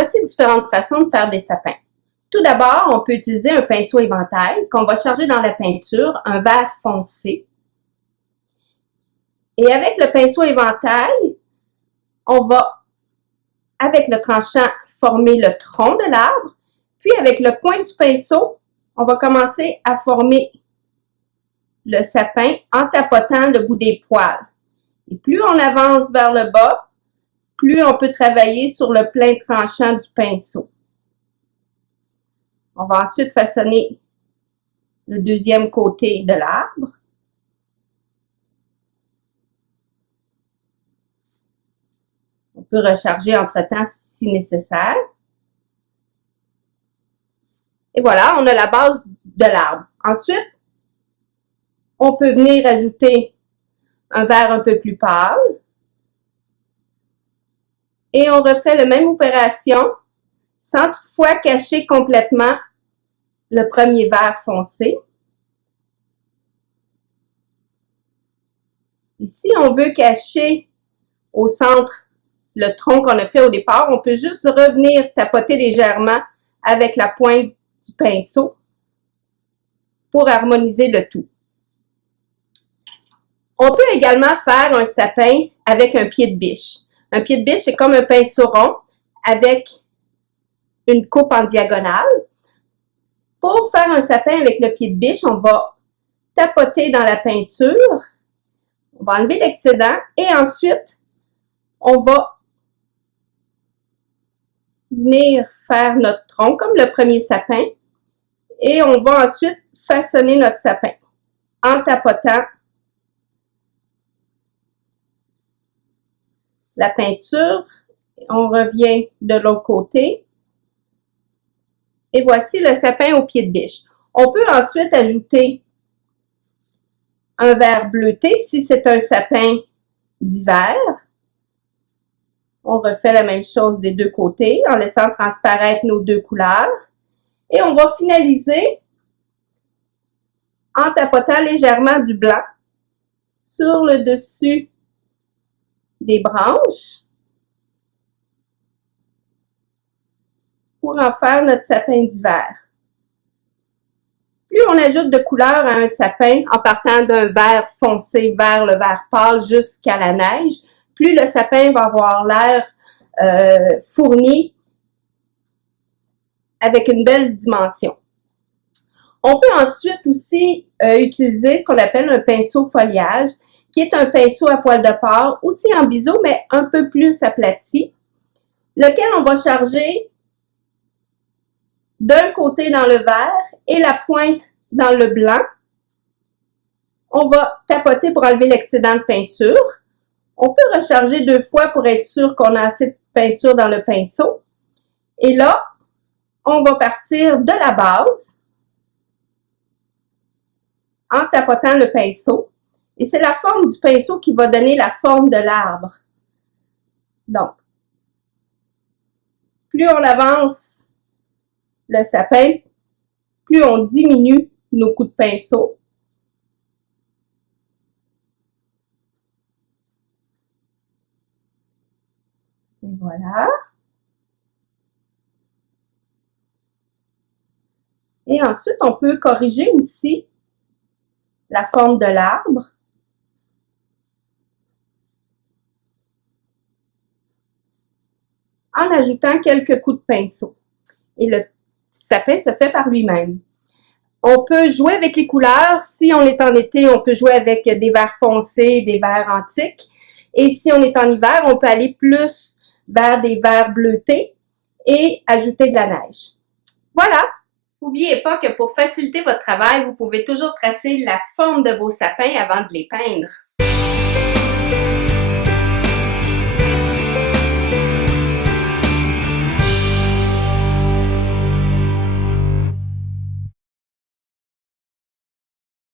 voici différentes façons de faire des sapins. Tout d'abord, on peut utiliser un pinceau éventail qu'on va charger dans la peinture, un vert foncé. Et avec le pinceau éventail, on va, avec le tranchant, former le tronc de l'arbre. Puis avec le point du pinceau, on va commencer à former le sapin en tapotant le bout des poils. Et plus on avance vers le bas, plus on peut travailler sur le plein tranchant du pinceau. On va ensuite façonner le deuxième côté de l'arbre. On peut recharger entre-temps si nécessaire. Et voilà, on a la base de l'arbre. Ensuite, on peut venir ajouter un vert un peu plus pâle. Et on refait la même opération sans toutefois cacher complètement le premier vert foncé. Et si on veut cacher au centre le tronc qu'on a fait au départ, on peut juste revenir tapoter légèrement avec la pointe du pinceau pour harmoniser le tout. On peut également faire un sapin avec un pied de biche. Un pied de biche, c'est comme un pinceau rond avec une coupe en diagonale. Pour faire un sapin avec le pied de biche, on va tapoter dans la peinture, on va enlever l'excédent et ensuite, on va venir faire notre tronc comme le premier sapin et on va ensuite façonner notre sapin en tapotant la peinture. On revient de l'autre côté. Et voici le sapin au pied de biche. On peut ensuite ajouter un vert bleuté si c'est un sapin d'hiver. On refait la même chose des deux côtés en laissant transparaître nos deux couleurs. Et on va finaliser en tapotant légèrement du blanc sur le dessus des branches pour en faire notre sapin d'hiver. Plus on ajoute de couleurs à un sapin en partant d'un vert foncé vers le vert pâle jusqu'à la neige, plus le sapin va avoir l'air fourni avec une belle dimension. On peut ensuite aussi utiliser ce qu'on appelle un pinceau foliage, qui est un pinceau à poil de porc, aussi en biseau, mais un peu plus aplati, lequel on va charger d'un côté dans le vert et la pointe dans le blanc. On va tapoter pour enlever l'excédent de peinture. On peut recharger 2 fois pour être sûr qu'on a assez de peinture dans le pinceau. Et là, on va partir de la base en tapotant le pinceau. Et c'est la forme du pinceau qui va donner la forme de l'arbre. Donc, plus on avance le sapin, plus on diminue nos coups de pinceau. Et voilà. Et ensuite, on peut corriger aussi la forme de l'arbre. En ajoutant quelques coups de pinceau. Et le sapin se fait par lui-même. On peut jouer avec les couleurs. Si on est en été, on peut jouer avec des verts foncés, des verts antiques. Et si on est en hiver, on peut aller plus vers des verts bleutés et ajouter de la neige. Voilà! N'oubliez pas que pour faciliter votre travail, vous pouvez toujours tracer la forme de vos sapins avant de les peindre.